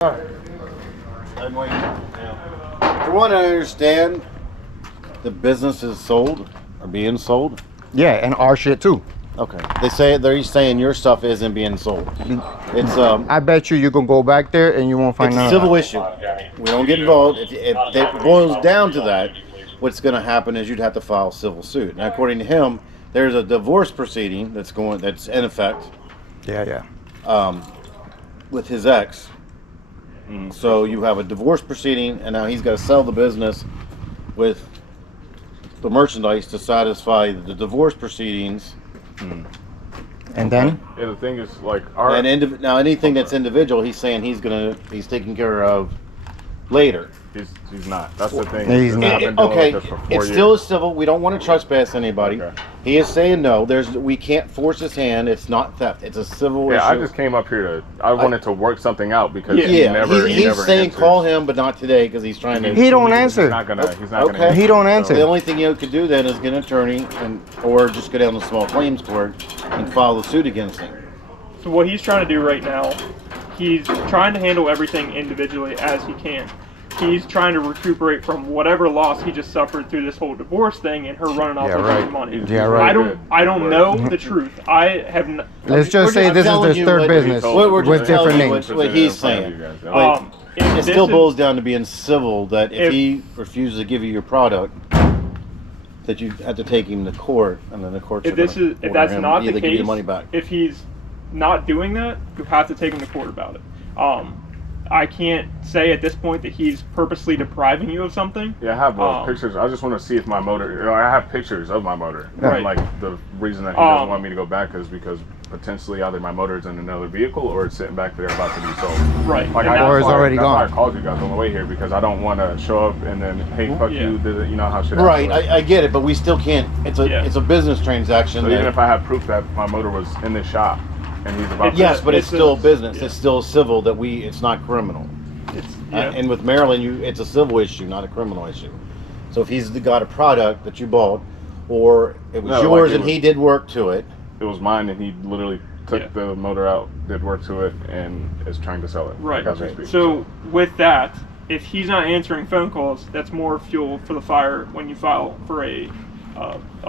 From what I understand, the business is sold or being sold. Yeah, and our shit too. Okay. They're saying your stuff isn't being sold. It's I bet you can go back there and you won't find it's a civil issue. We don't get involved. If it boils down to that, what's going to happen is you'd have to file a civil suit. Now, according to him, there's a divorce proceeding that's in effect. Yeah. With his ex. So you have a divorce proceeding, and now he's got to sell the business with the merchandise to satisfy the divorce proceedings. And then? Yeah, the thing is, like, now anything that's individual, he's saying he's taking care of later. He's not. That's the thing. He's not. Okay, it's still civil. We don't want to trespass anybody. Okay. He is saying no. We can't force his hand. It's not theft. It's a civil issue. I just came up here I wanted to work something out because he's saying answers. Call him, but not today because he's trying to. He don't answer. He's not gonna answer. He don't answer. The only thing you could do then is get an attorney or just go down to small claims court and file a suit against him. So what he's trying to do right now, he's trying to handle everything individually as he can. He's trying to recuperate from whatever loss he just suffered through this whole divorce thing and her running off with his money. Yeah, right. I don't know the truth. I have. Let's just say this is his third business with different names. What he's saying. It still boils down to being civil. That if he refuses to give you your product, that you have to take him to court, and then the court. If that's not the case, give you the money back. If he's not doing that, you have to take him to court about it. I can't say at this point that he's purposely depriving you of something. Yeah, I have pictures. I just want to see if my motor. I have pictures of my motor. Right. Like the reason that he doesn't want me to go back is because potentially either my motor is in another vehicle or it's sitting back there about to be sold. Right. Or it's already gone. That's why I called you guys on the way here because I don't want to show up and then hey fuck you. You know how shit. Right. I get it, but we still can't. It's a business transaction. So even if I have proof that my motor was in this shop and he's about. Yes, but it's still business. Yeah. It's still civil. It's not criminal. And with Maryland, it's a civil issue, not a criminal issue. So if he's got a product that you bought, or it was yours and he did work to it. It was mine, and he literally took the motor out, did work to it, and is trying to sell it. Right. So with that, if he's not answering phone calls, that's more fuel for the fire when you file for a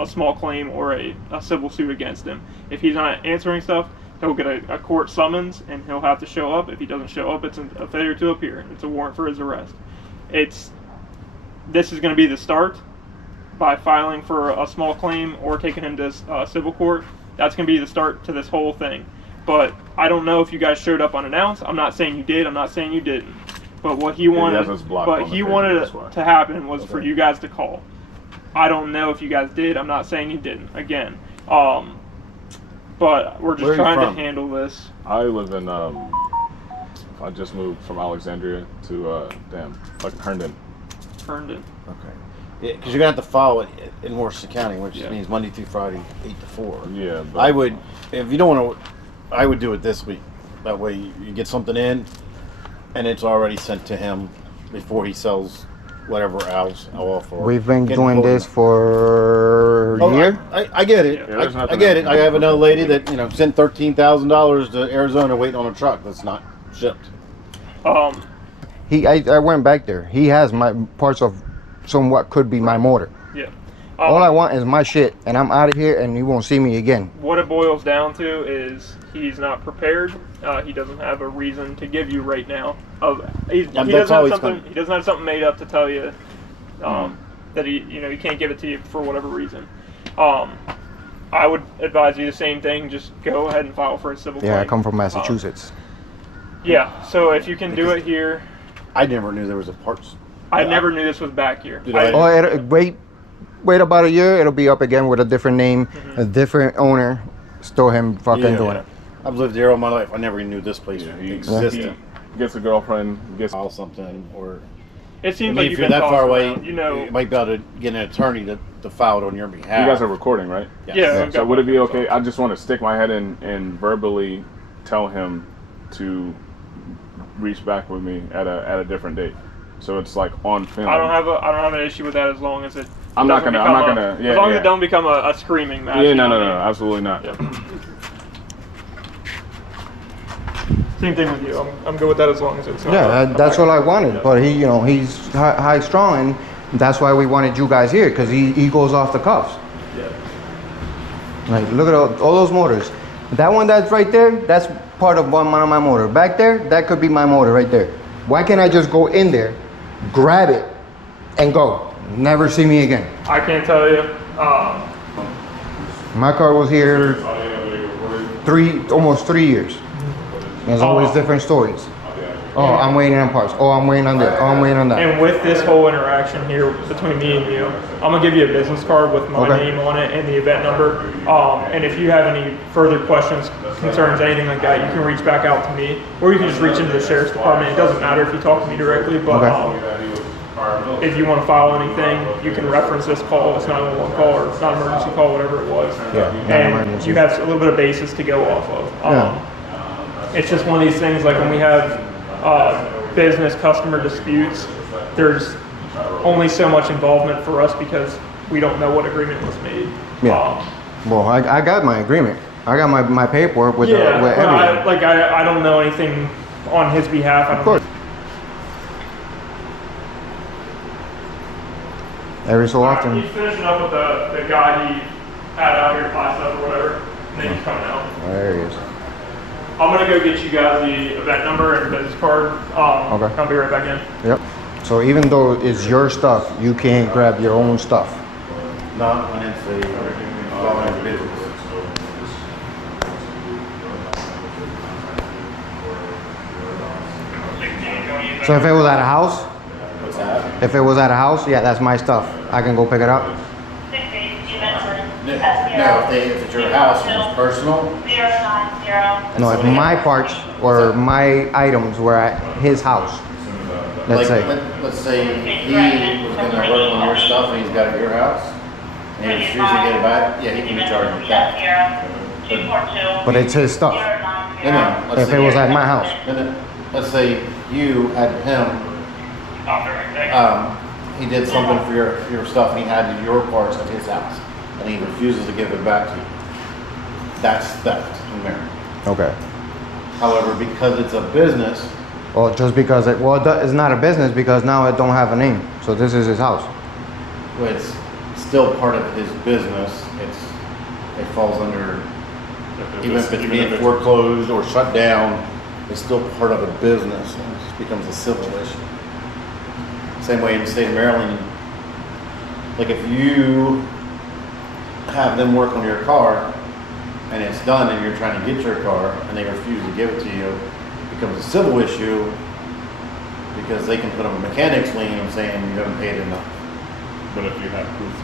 small claim or a civil suit against him. If he's not answering stuff, he'll get a court summons and he'll have to show up. If he doesn't show up, it's a failure to appear. It's a warrant for his arrest. This is going to be the start by filing for a small claim or taking him to civil court. That's going to be the start to this whole thing. But I don't know if you guys showed up unannounced. I'm not saying you did. I'm not saying you didn't. But what he wanted, to happen was for you guys to call. I don't know if you guys did. I'm not saying you didn't. Again. But we're just trying to handle this. I live in, I just moved from Alexandria to, Herndon. Herndon. Okay. Yeah, because you're going to have to file it in Worcester County, which means Monday through Friday, 8 to 4. Yeah. But I would, if you don't want to, I would do it this week. That way you get something in, and it's already sent to him before he sells whatever else for. We've been doing this for a year. I get it. Yeah, I get it. I have another lady that sent $13,000 to Arizona waiting on a truck that's not shipped. I went back there. He has my parts of somewhat could be my motor. Yeah. All I want is my shit, and I'm out of here, and you won't see me again. What it boils down to is he's not prepared. He doesn't have a reason to give you right now. He doesn't have something made up to tell you that he can't give it to you for whatever reason. I would advise you the same thing. Just go ahead and file for a civil claim. Yeah, I come from Massachusetts. So if you can do it here. I never knew there was a parts. I never knew this was back here. Wait about a year, it'll be up again with a different name, a different owner. Still him fucking doing it. I've lived here all my life. I never even knew this place existed. He gets a girlfriend, gets something, or it seems like if you're that far away, you might be able to get an attorney to file it on your behalf. You guys are recording, right? Yes. Yeah. So would it be okay? I just want to stick my head in and verbally tell him to reach back with me at a different date. So it's like on film. I don't have an issue with that as long as it. I'm not gonna. As long as it don't become a screaming match. Yeah, no, absolutely not. Yep. Same thing with you. I'm good with that as long as it's not. Yeah, that's all I wanted. But he, you know, he's high strong, and that's why we wanted you guys here, because he goes off the cuffs. Yeah. Like, look at all those motors. That one that's right there, that's part of one of my motor. Back there, that could be my motor right there. Why can't I just go in there, grab it, and go? Never see me again. I can't tell you. My car was here almost 3 years. There's always different stories. Oh, I'm waiting on parts. Oh, I'm waiting on this. Oh, I'm waiting on that. And with this whole interaction here between me and you, I'm gonna give you a business card with my name on it and the event number. And if you have any further questions, concerns, anything like that, you can reach back out to me, or you can just reach into the sheriff's department. It doesn't matter if you talk to me directly, but if you want to file anything, you can reference this call. It's not a 911 call or not an emergency call, whatever it was. Yeah, and you have a little bit of basis to go off of. It's just one of these things, like when we have business customer disputes, there's only so much involvement for us because we don't know what agreement was made. Yeah. Well, I got my agreement. I got my paperwork with, with everything. I don't know anything on his behalf. Of course. Every so often. He's finishing up with the guy he had out here, class up or whatever, and then he's coming out. There he is. I'm gonna go get you guys the event number and business card. Okay. I'll be right back in. Yep. So even though it's your stuff, you can't grab your own stuff. Not when it's a business. So if it was at a house, What's that? if it was at a house, yeah, that's my stuff. I can go pick it up. No, if it's your house and it's personal, No, if my parts or my items were at his house, let's say. let's say he was going to work on your stuff and he's got it at your house, and he refused to get it back, yeah, he can be charged with that. But it's his stuff. Let's If say it was at my house. let's say you had him, he did something for your stuff and he had your parts at his house, and he refuses to give it back to you. That's theft in Maryland. Okay. However, because it's a business, Well, just because it's not a business because now it don't have a name. So this is his house. it's still part of his business. It falls under, even if it's being foreclosed or shut down, it's still part of a business. And it just becomes a civil issue. Same way in the state of Maryland, like if you have them work on your car and it's done and you're trying to get your car and they refuse to give it to you, it becomes a civil issue because they can put up a mechanic's lien and saying you haven't paid enough. But if you have proof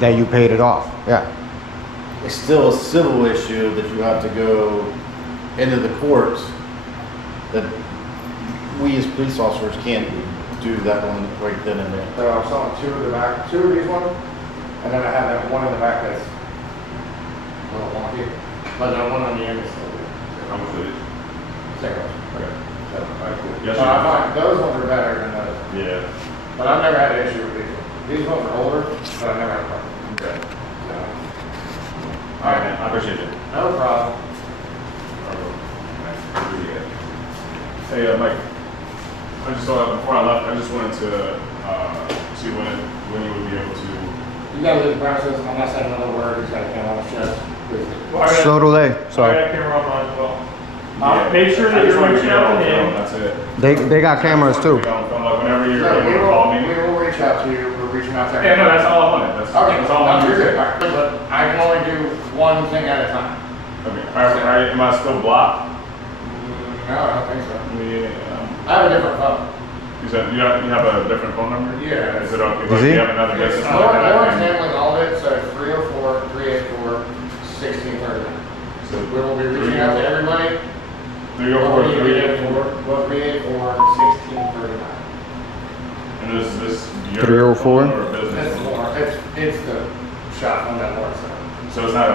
That you paid it off. Yeah. It's still a civil issue that you have to go into the courts, that we as police officers can't do that one right then and there. So I'm selling two of these ones, and then I have that one in the back that's a little wonky, but that one on the end is still good. How much is it? Second one. Okay. So, Yes, I find those ones are better than those, Yeah. but I've never had an issue with these ones. These ones are older, but I've never had a problem. Okay. So, All right, man. I appreciate it. no problem. Hey, Mike. I just saw before I left. I just wanted to see when you would be able to. You gotta leave the premises, I'm not saying another word, he's got a camera on his chest. So do they, I got a camera on mine as well. Yeah. Make sure that I just you're wanted to reaching get out on to film. him. That's it. They got cameras too. Whenever you're No, able to call me. we will reach out to you, we're reaching out to Yeah, no, that's all I wanted. That's all I you're wanted. good. But I can only do one thing at a time. Okay. All right. Am I still blocked? No, I don't think so. Yeah. I have a different phone. You said you have a different phone number? Yeah. Is it okay? Is Like, he? you have another business number? Lauren's handling all of it, so it's 304-384-1639. So We will be reaching out to everybody. 304-384. 384-1639. And is this your 304? phone or a This business is phone? Lauren, it's the shop phone that Lauren said. So it's not a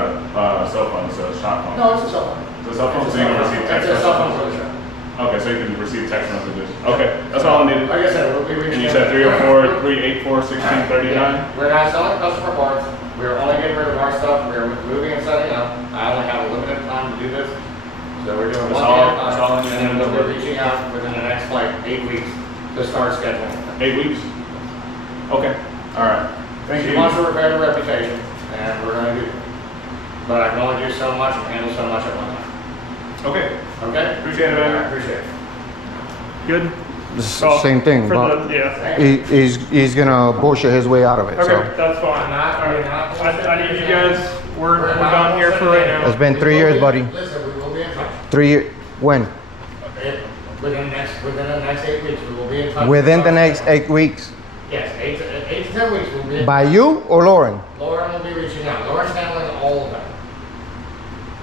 cell phone, it's a shop phone? No, it's a cell phone. It's a cell phone, so you can receive text It's a cell phone for messages? the shop. Okay, so you can receive text messages. Okay, that's all I needed. Like I said, we'll be reaching And you out. said 304-384-1639? We're not selling customer parts. We're only getting rid of our stuff. We're moving and setting up. I only have a limited time to do this. So we're doing That's one all- day at a that's all time, I'm and then doing. we'll be reaching out within the next like 8 weeks to start scheduling. 8 weeks? Okay, all right. Thank She you. wants to repair the reputation, and we're gonna do it. But I can only do so much and handle so much at one time. Okay, Okay? appreciate it, I man. appreciate it. Good. Same thing, For but the, yeah. he's gonna bullshit his way out of it. Okay, So that's fine. I'm not, All right. not. I need you guys. We're done here for right now. it's been 3 years, buddy. Listen, we will be in touch. 3 years. When? Within the next 8 weeks, we will be in touch. Within the next 8 weeks. Yes, 8 to 10 weeks, we'll be in. By you or Lauren? Lauren will be reaching out. Lauren's handling all of that.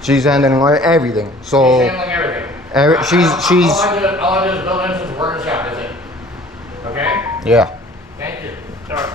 She's handling everything. She's So handling everything. she's All I do is build engines, work and shop, is it? Okay? yeah. Thank you. All right.